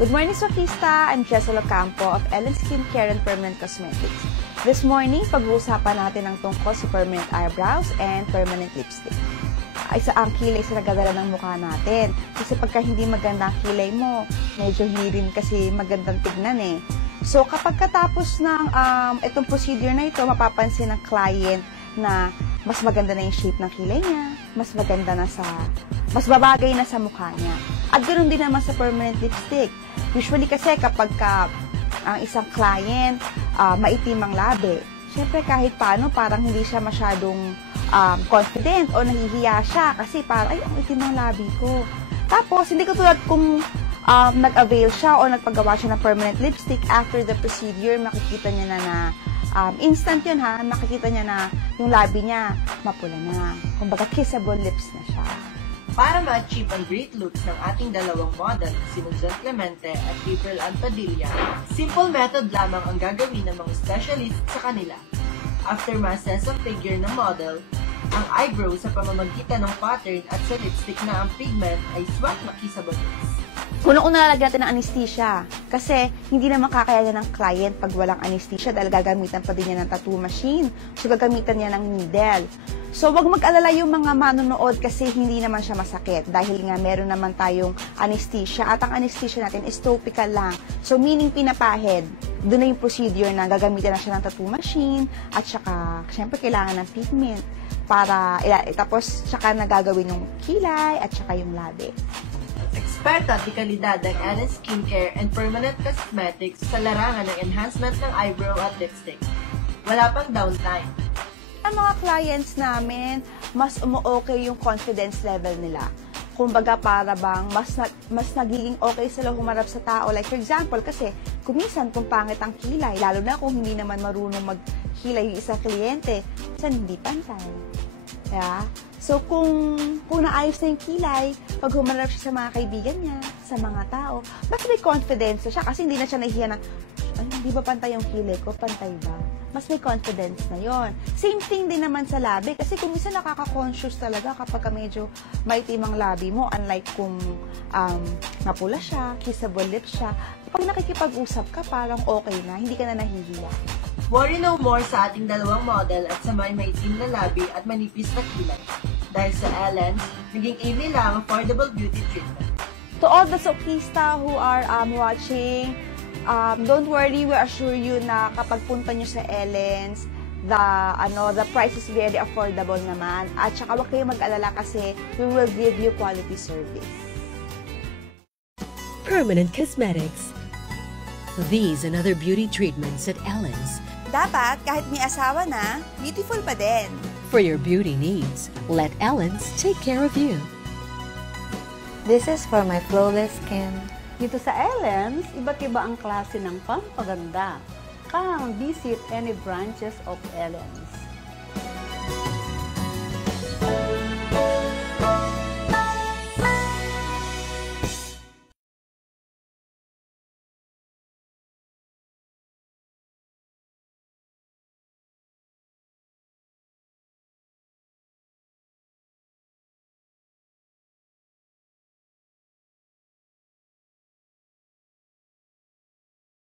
Good morning, Sofista! I'm Jessel Ocampo of Ellen Skincare and Permanent Cosmetics. This morning, pag-uusapan natin ang tungkol sa permanent eyebrows and permanent lipstick. Isa ang kilay sa nagadala ng mukha natin. Kasi pagka hindi maganda ang kilay mo, medyo hindi rin kasi magandang tignan eh. So, kapag katapos ng itong procedure na ito, mapapansin ng client na mas maganda na yung shape ng kilay niya, mas babagay na sa mukha niya. At ganoon din naman sa permanent lipstick. Usually kasi kapag ang isang client maitim ang labi, syempre kahit paano parang hindi siya masyadong confident o nahihiya siya kasi parang, ay, ang itim ng labi ko. Tapos, hindi ko tulad kung nag-avail siya o nagpagawa siya ng permanent lipstick after the procedure, makikita niya na instant yun ha, makikita niya na yung labi niya mapula na. Kumbaga, kissable lips na siya. Para ma-achieve ang great looks ng ating dalawang model, si Jen Clemente at April Ann Padilla, simple method lamang ang gagawin ng mga specialist sa kanila. After ma-assess ang figure ng model, ang eyebrow sa pamamagitan ng pattern at sa lipstick na ang pigment ay swak na kissable lips. Unang-una lalagyan natin ng anesthesia kasi hindi naman kakayanan ng client pag walang anesthesia dahil gagamitan pa din niya ng tattoo machine. So, gagamitan niya ng needle. So, wag mag-alala yung mga manonood kasi hindi naman siya masakit dahil nga meron naman tayong anesthesia at ang anesthesia natin is topical lang. So, meaning pinapahid. Doon na yung procedure na gagamitan na siya ng tattoo machine at saka, syempre, kailangan ng pigment para, tapos, saka nagagawin yung kilay at saka yung labi. Eksperto at dekalidad ang Ellen Skincare and Permanent Cosmetics sa larangan ng enhancement ng eyebrow at lipstick. Wala pang downtime. Ang mga clients namin, mas umu-okay yung confidence level nila. Kumbaga para bang mas nagiging okay sila humarap sa tao. Like for example, kasi kuminsan kung pangit ang kilay, lalo na kung hindi naman marunong magkilay yung isang kliyente, minsan hindi pantay. Yeah? So, kung naayos na yung kilay, pag humarap siya sa mga kaibigan niya, sa mga tao, mas may confidence siya kasi hindi na siya nahihiya na, ay, hindi ba pantay yung kilay ko? Pantay ba? Mas may confidence na yon. Same thing din naman sa labi kasi kung isa nakaka-conscious talaga kapag medyo maitim ang labi mo, unlike kung mapula siya, kissable lips siya, pag nakikipag-usap ka, parang okay na, hindi ka na nahihiya. Worry no more sa ating dalawang model at sa may maitim na labi at manipis na kilay. Dahil sa Ellen's, naging easy lang affordable beauty treatment. To all the Sofista who are watching, don't worry, we assure you na kapag punta nyo sa Ellen's, the price is very affordable naman. At saka huwag kayong mag-alala kasi we will give you quality service. Permanent Cosmetics. These and other beauty treatments at Ellen's. Dapat, kahit may asawa na, beautiful pa din. For your beauty needs, let Ellen's take care of you. This is for my flawless skin. Dito sa Ellen's, iba't iba ang klase ng pampaganda. Come visit any branches of Ellen's.